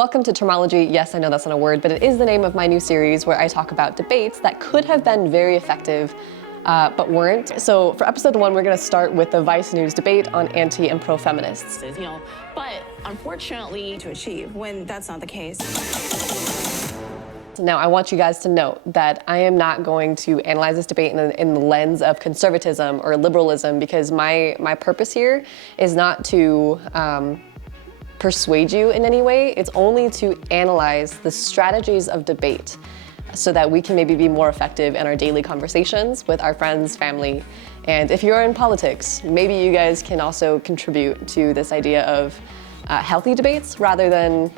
Welcome to Termology. Yes, I know that's not a word, but it is the name of my new series where I talk about debates that could have been very effective, but weren't. So for episode 1, we're gonna start with the Vice News debate on anti and pro-feminists. But unfortunately to achieve when that's not the case. Now, I want you guys to note that I am not going to analyze this debate in the lens of conservatism or liberalism, because my purpose here is not to persuade you in any way. It's only to analyze the strategies of debate so that we can maybe be more effective in our daily conversations with our friends, family, and if you're in politics, maybe you guys can also contribute to this idea of healthy debates rather than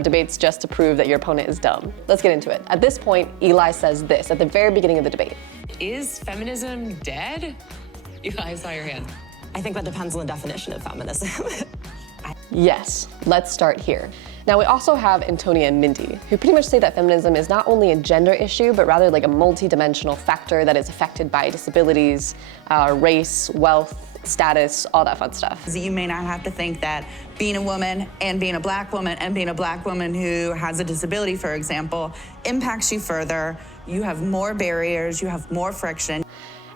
debates just to prove that your opponent is dumb. Let's get into it. At this point, Eli says this at the very beginning of the debate. Is feminism dead? Eli, I saw your hand. I think that depends on the definition of feminism. Yes, let's start here. Now we also have Antonia and Mindy, who pretty much say that feminism is not only a gender issue, but rather like a multi-dimensional factor that is affected by disabilities, race, wealth, status, all that fun stuff. You may not have to think that being a woman and being a black woman and being a black woman who has a disability, for example, impacts you further. You have more barriers, you have more friction.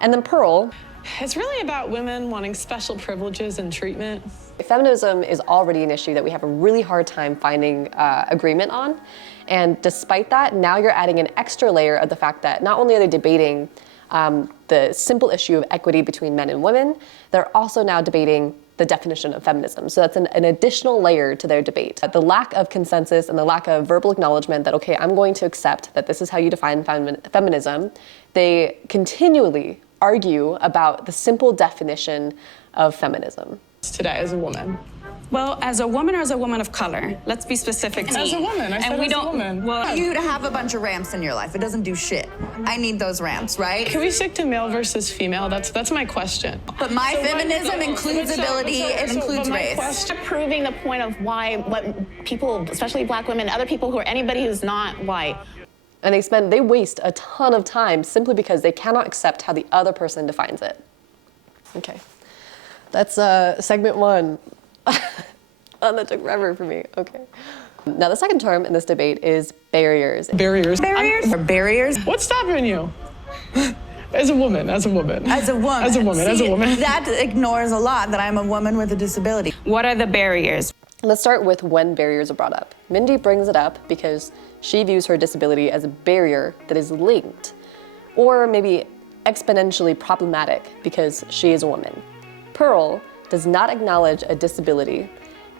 And then Pearl. It's really about women wanting special privileges and treatment. Feminism is already an issue that we have a really hard time finding agreement on. And despite that, now you're adding an extra layer of the fact that not only are they debating the simple issue of equity between men and women, they're also now debating the definition of feminism. So that's an additional layer to their debate. The lack of consensus and the lack of verbal acknowledgement that, okay, I'm going to accept that this is how you define feminism, they continually argue about the simple definition of feminism. Today as a woman. Well, as a woman or as a woman of color? Let's be specific. As a woman, I said as a woman. Well, you to have a bunch of ramps in your life, it doesn't do shit. I need those ramps, right? Can we stick to male versus female? That's my question. But my feminism includes ability, it includes race. Proving the point of why what people, especially black women, other people who are anybody who's not white. And they waste a ton of time simply because they cannot accept how the other person defines it. Okay, that's segment 1. Oh, that took forever for me, okay. Now the second term in this debate is barriers. Barriers? Barriers? Barriers? What's stopping you? As a woman. As a woman. That ignores a lot that I'm a woman with a disability. What are the barriers? Let's start with when barriers are brought up. Mindy brings it up because she views her disability as a barrier that is linked, or maybe exponentially problematic because she is a woman. Pearl does not acknowledge a disability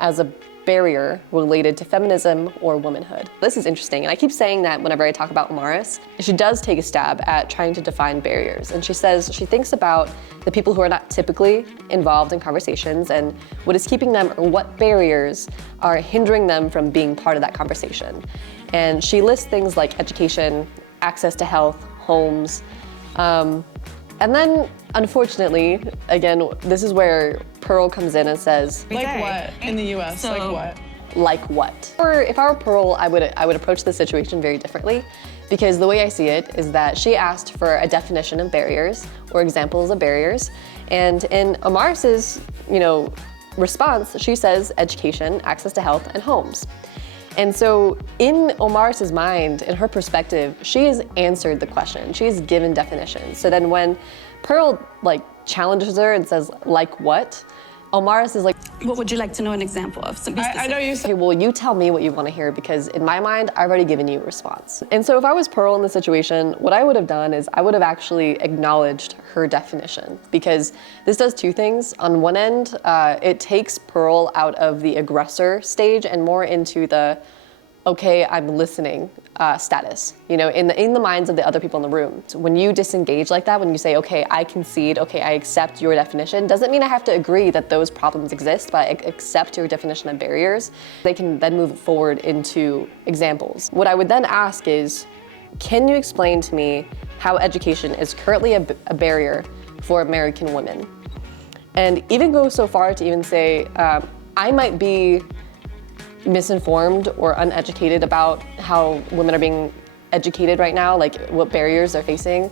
as a barrier related to feminism or womanhood. This is interesting, and I keep saying that whenever I talk about Omaris. She does take a stab at trying to define barriers, and she says she thinks about the people who are not typically involved in conversations and what is keeping them, or what barriers are hindering them from being part of that conversation. And she lists things like education, access to health, homes, and then, unfortunately, again, this is where Pearl comes in and says, like what in the US? So, like what? Like what? Or if I were Pearl, I would approach the situation very differently, because the way I see it is that she asked for a definition of barriers or examples of barriers, and in Omaris's, response, she says education, access to health, and homes. And so in Omaris's mind, in her perspective, she has answered the question. She has given definitions. So then when Pearl challenges her and says, like what? Omaris is like, what would you like to know an example of? I know you said. Okay, well, you tell me what you want to hear, because in my mind, I've already given you a response. And so if I was Pearl in this situation, what I would have done is I would have actually acknowledged her definition, because this does two things. On one end, it takes Pearl out of the aggressor stage and more into the, okay, I'm listening status, in the minds of the other people in the room. So when you disengage like that, when you say, okay, I concede, okay, I accept your definition, doesn't mean I have to agree that those problems exist, but I accept your definition of barriers. They can then move forward into examples. What I would then ask is, can you explain to me how education is currently a barrier for American women? And even go so far to even say, I might be misinformed or uneducated about how women are being educated right now, like what barriers they're facing.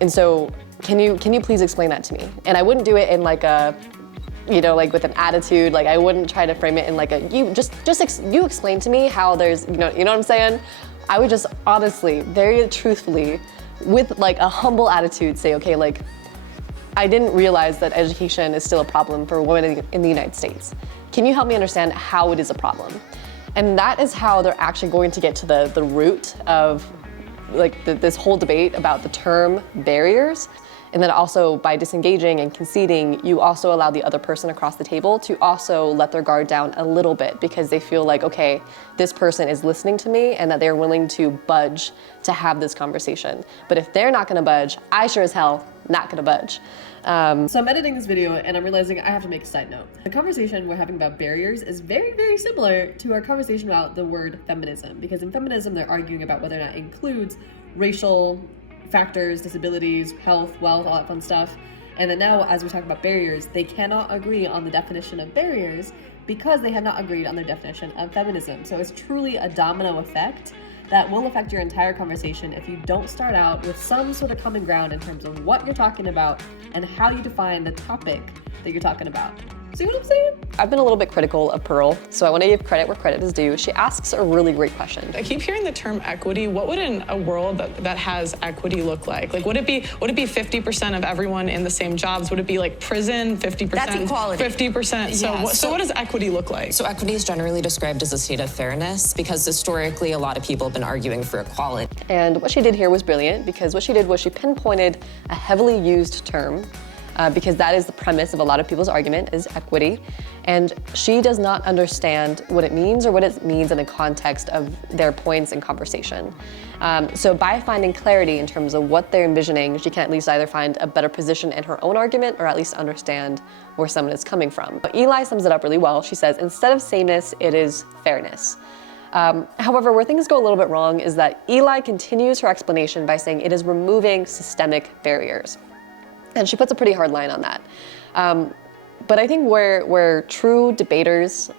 And so can you please explain that to me? And I wouldn't do it in like a you know, like with an attitude. Like I wouldn't try to frame it in like a, you explain to me how there's, you know what I'm saying? I would just honestly, very truthfully, with like a humble attitude say, okay, like I didn't realize that education is still a problem for women in the United States. Can you help me understand how it is a problem? And that is how they're actually going to get to the root of like this whole debate about the term barriers. And then also by disengaging and conceding, you also allow the other person across the table to also let their guard down a little bit because they feel like, okay, this person is listening to me and that they're willing to budge to have this conversation. But if they're not gonna budge, I sure as hell not gonna budge. So I'm editing this video and I'm realizing I have to make a side note. The conversation we're having about barriers is very, very similar to our conversation about the word feminism, because in feminism, they're arguing about whether or not it includes racial factors, disabilities, health, wealth, all that fun stuff. And then now, as we talk about barriers, they cannot agree on the definition of barriers because they have not agreed on their definition of feminism. So it's truly a domino effect that will affect your entire conversation if you don't start out with some sort of common ground in terms of what you're talking about and how you define the topic that you're talking about. See what I'm saying? I've been a little bit critical of Pearl, so I want to give credit where credit is due. She asks a really great question. I keep hearing the term equity. What would a world that has equity look like? Like, would it be 50% of everyone in the same jobs? Would it be like prison, 50%? That's equality. 50%. So what does equity look like? So equity is generally described as a state of fairness because historically a lot of people have been arguing for equality. And what she did here was brilliant because what she did was she pinpointed a heavily used term because that is the premise of a lot of people's argument is equity. And she does not understand what it means or what it means in the context of their points in conversation. So by finding clarity in terms of what they're envisioning, she can at least either find a better position in her own argument or at least understand where someone is coming from. But Eli sums it up really well. She says, instead of sameness, it is fairness. However, where things go a little bit wrong is that Eli continues her explanation by saying it is removing systemic barriers. And she puts a pretty hard line on that. But I think where true debaters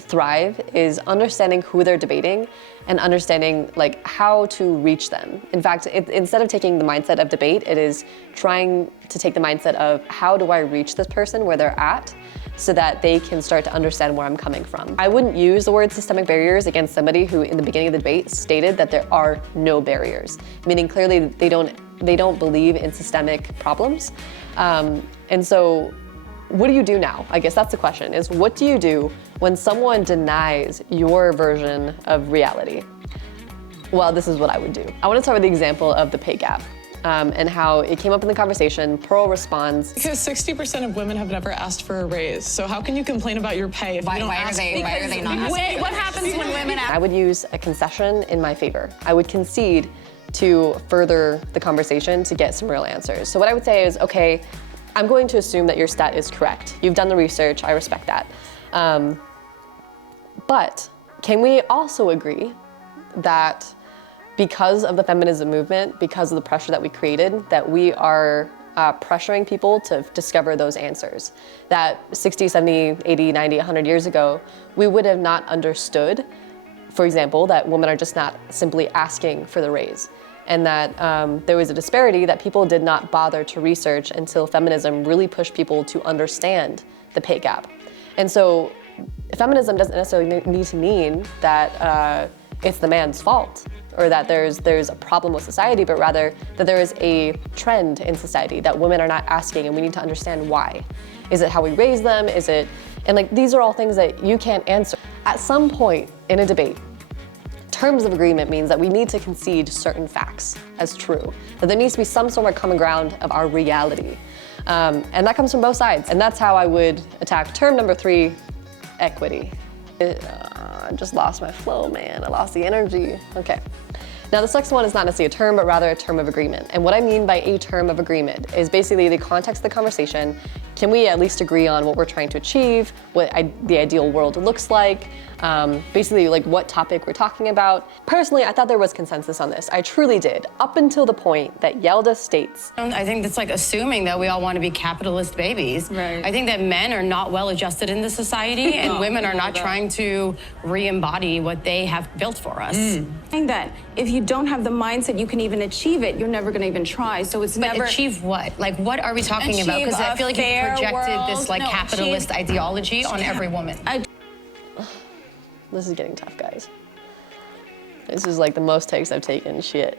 thrive is understanding who they're debating and understanding like how to reach them. In fact, instead of taking the mindset of debate, it is trying to take the mindset of how do I reach this person where they're at so that they can start to understand where I'm coming from. I wouldn't use the word systemic barriers against somebody who in the beginning of the debate stated that there are no barriers, meaning clearly they don't believe in systemic problems. And so what do you do now? I guess that's the question, is what do you do when someone denies your version of reality? Well, this is what I would do. I want to start with the example of the pay gap. And how it came up in the conversation. Pearl responds, because 60% of women have never asked for a raise. So how can you complain about your pay if you don't ask? Why are they not asking? Wait, what happens when women ask? I would use a concession in my favor. I would concede to further the conversation to get some real answers. So what I would say is, okay, I'm going to assume that your stat is correct. You've done the research, I respect that. But can we also agree that because of the feminism movement, because of the pressure that we created, that we are pressuring people to discover those answers? That 60, 70, 80, 90, 100 years ago, we would have not understood, for example, that women are just not simply asking for the raise. And that there was a disparity that people did not bother to research until feminism really pushed people to understand the pay gap. And so feminism doesn't necessarily need to mean that it's the man's fault or that there's a problem with society, but rather that there is a trend in society that women are not asking and we need to understand why. Is it how we raise them? Is it, and like these are all things that you can't answer. At some point in a debate, terms of agreement means that we need to concede certain facts as true, that there needs to be some sort of common ground of our reality. And that comes from both sides. And that's how I would attack term number 3, equity. I just lost my flow, man. I lost the energy. Okay. Now this next one is not necessarily a term, but rather a term of agreement. And what I mean by a term of agreement is basically the context of the conversation. Can we at least agree on what we're trying to achieve, what the ideal world looks like, basically like what topic we're talking about. Personally, I thought there was consensus on this. I truly did, up until the point that Yelda states. I think that's like assuming that we all want to be capitalist babies. Right. I think that men are not well adjusted into society and women are not trying to re-embody what they have built for us. Saying that if you don't have the mindset you can even achieve it, you're never going to even try. So it's But never achieve what? Like, what are we talking about? Because I feel like you've projected this like capitalist ideology on every woman. This is getting tough, guys. This is like the most takes I've taken, shit.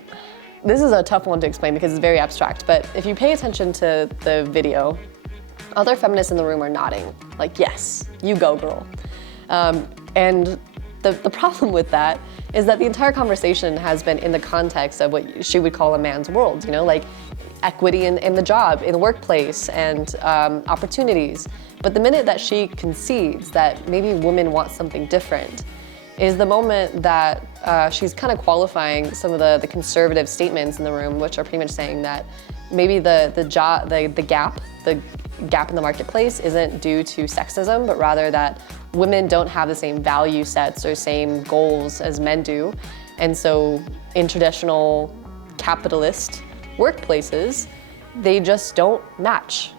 This is a tough one to explain because it's very abstract, but if you pay attention to the video, other feminists in the room are nodding, like, yes, you go, girl. And the problem with that is that the entire conversation has been in the context of what she would call a man's world, you know, like equity in the job, in the workplace, and opportunities. But the minute that she concedes that maybe women want something different is the moment that she's kind of qualifying some of the conservative statements in the room, which are pretty much saying that maybe the gap in the marketplace isn't due to sexism, but rather that women don't have the same value sets or same goals as men do. And so in traditional capitalist workplaces, they just don't match.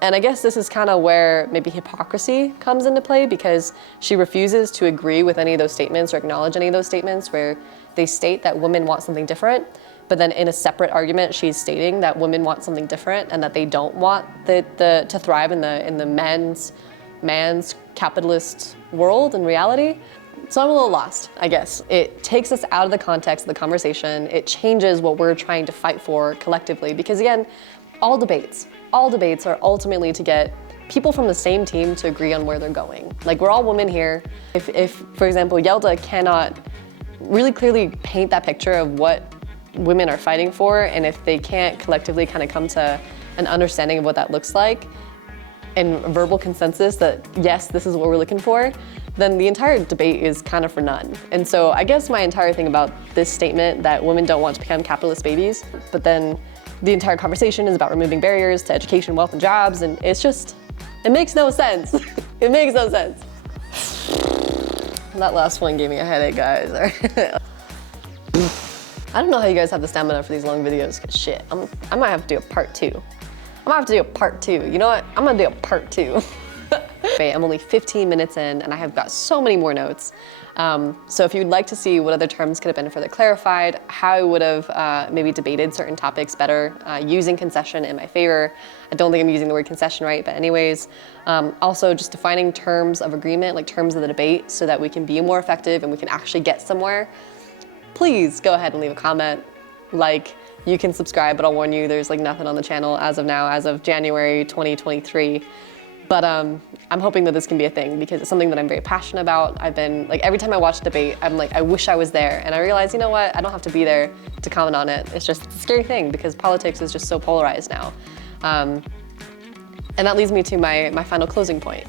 And I guess this is kind of where maybe hypocrisy comes into play, because she refuses to agree with any of those statements or acknowledge any of those statements where they state that women want something different, but then in a separate argument, she's stating that women want something different and that they don't want to thrive in the man's capitalist world and reality. So I'm a little lost, I guess. It takes us out of the context of the conversation. It changes what we're trying to fight for collectively, because again, all debates are ultimately to get people from the same team to agree on where they're going. Like, we're all women here. If for example, Yelda cannot really clearly paint that picture of what women are fighting for, and if they can't collectively kind of come to an understanding of what that looks like, and verbal consensus that, yes, this is what we're looking for, then the entire debate is kind of for none. And so I guess my entire thing about this statement that women don't want to become capitalist babies, but then the entire conversation is about removing barriers to education, wealth, and jobs, and it's just, it makes no sense. It makes no sense. That last one gave me a headache, guys. I don't know how you guys have the stamina for these long videos, because shit, I might have to do a part 2. I'm gonna have to do a part 2. You know what? I'm gonna do a part 2. I'm only 15 minutes in and I have got so many more notes. So if you'd like to see what other terms could have been further clarified, how I would have maybe debated certain topics better, using concession in my favor. I don't think I'm using the word concession right, but anyways. Also just defining terms of agreement, like terms of the debate, so that we can be more effective and we can actually get somewhere. Please go ahead and leave a comment. Like, you can subscribe, but I'll warn you, there's like nothing on the channel as of now, as of January 2023. But I'm hoping that this can be a thing, because it's something that I'm very passionate about. I've been, like, every time I watch debate, I'm like, I wish I was there. And I realize, you know what, I don't have to be there to comment on it. It's just a scary thing, because politics is just so polarized now. And that leads me to my final closing point.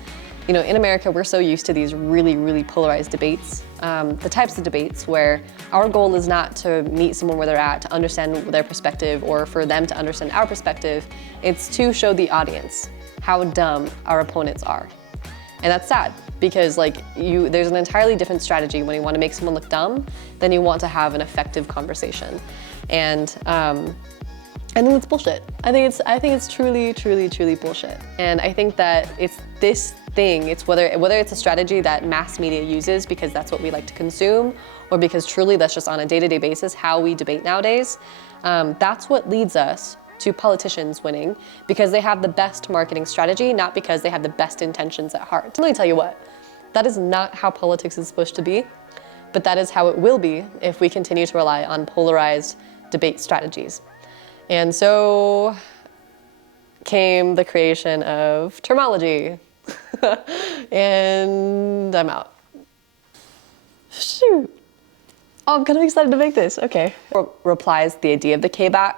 You know, in America, we're so used to these really, really polarized debates. The types of debates where our goal is not to meet someone where they're at, to understand their perspective, or for them to understand our perspective. It's to show the audience how dumb our opponents are. And that's sad, because like there's an entirely different strategy when you want to make someone look dumb than you want to have an effective conversation. And I think it's bullshit. I think it's truly, truly, truly bullshit. And I think that it's this thing, it's whether it's a strategy that mass media uses because that's what we like to consume, or because truly that's just on a day-to-day basis how we debate nowadays. That's what leads us to politicians winning, because they have the best marketing strategy, not because they have the best intentions at heart. Let me tell you what, that is not how politics is supposed to be, but that is how it will be if we continue to rely on polarized debate strategies. And so came the creation of termology. And I'm out. Shoot. Oh, I'm kind of excited to make this, okay. Replies the idea of the KBAP,